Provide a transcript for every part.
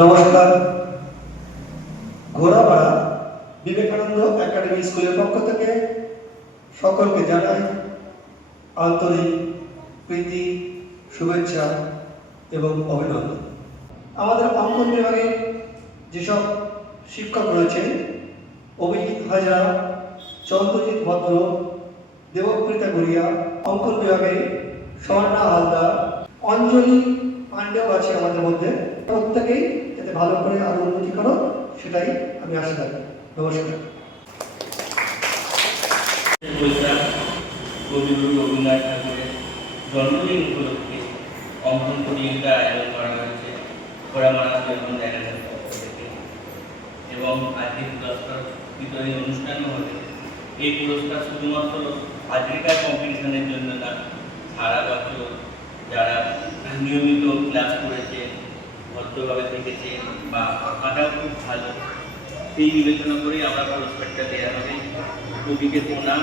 নমস্কার। ঘোড়াপাড়া বিবেকানন্দ একাডেমি স্কুলের পক্ষ থেকে সকলকে জানাই আন্তরিক প্রীতি, শুভেচ্ছা এবং অভিনন্দন। আমাদের অঙ্কন বিভাগে যেসব শিক্ষক রয়েছেন, অভিজিৎ হাজরা, চন্দ্রজিৎ ভদ্র, দেবপ্রীতা গড়িয়া, অঙ্কন বিভাগে স্বর্ণা হালদার, অঞ্জলি পাণ্ডেও আছে আমাদের মধ্যে। প্রত্যেকেই যাতে ভালো করে আরো উন্নতি করো, সেটাই আমি আশা রাখি। নমস্কার। কবিগুরু রবীন্দ্রনাথ ঠাকুরের জন্মদিন উপলক্ষে অঙ্কন প্রতিযোগিতা আয়োজন করা হয়েছে ঘোড়ামারা এবং জায়গাটার পক্ষ থেকে, এবং আজকে পুরস্কার বিতরণী অনুষ্ঠানও হয়েছে। এই পুরস্কার শুধুমাত্র আজকের কম্পিটিশনের জন্য না, সারা বছর যারা নিয়মিত ক্লাস করেছে, ভদ্রভাবে থেকেছে বা আঁকাটাও খুব ভালো, সেই বিবেচনা করেই আমরা পুরস্কারটা দেওয়া হবে। কবিকে প্রণাম।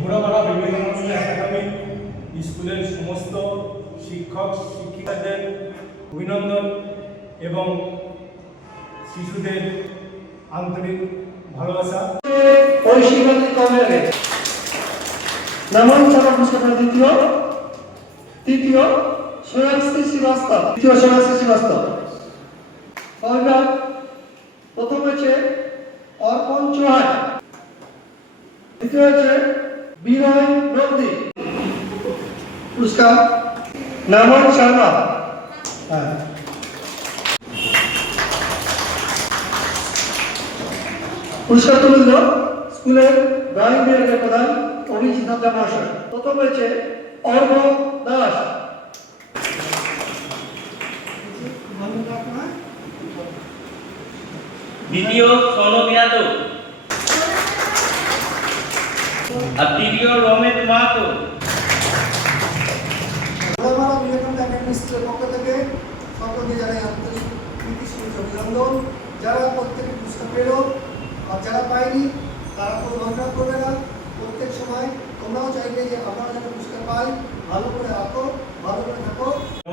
ঘোড়াপাড়া বিবেকানন্দ একাডেমি স্কুলের সমস্ত শিক্ষক শিক্ষিকাদের অভিনন্দন এবং শিশুদের আন্তরিক ভালোবাসা। নামাঞ্চনা পুরস্কার তৃতীয় সোনাশ্রী শ্রীবাস্তব, প্রথম হয়েছে অর্পণ চৌহান, দ্বিতীয় হয়েছে বিনয় নন্দী। পুরস্কার নামন শর্মা। পুরস্কার তুলে দিল স্কুলের ড্রয়িং বিভাগের প্রধান অভিজিৎ হাজরা মহাশয়। প্রথম হয়েছে অর্ঘ দাস, দ্বিতীয় সনদ যাদব, আর তৃতীয় রমেশ মাহাতো। ঘোড়াপাড়া বিবেকানন্দ একাডেমি স্কুলের পক্ষ থেকে সকলকে জানাই আন্তরিক প্রীতি, শুভেচ্ছা, অভিনন্দন। যারা প্রত্যেকে পুরস্কার পেল আর যারা পায়নি তারা কোনো মন্তব্য করবে না। প্রত্যেক সময় তোমরাও চাইবে যে আমরা যেন পুরস্কার পাই, ভালো করে আঁকো, ভালো করে থাকো।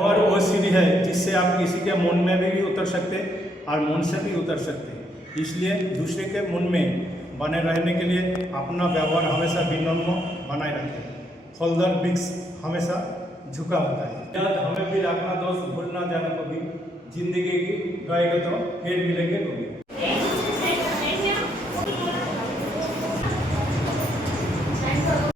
और वो सीढ़ी है जिससे आप किसी के मन में भी उतर सकते और मन से भी उतर सकते। इसलिए दूसरे के मन में बने रहने के लिए अपना व्यवहार हमेशा विनम्र बनाए रखें। फलदार वृक्ष हमेशा झुका होता है। याद हमें भी रखना दोस्त, भूल ना जाना कभी। जिंदगी की गाएगा तो फिर मिलेंगे कभी।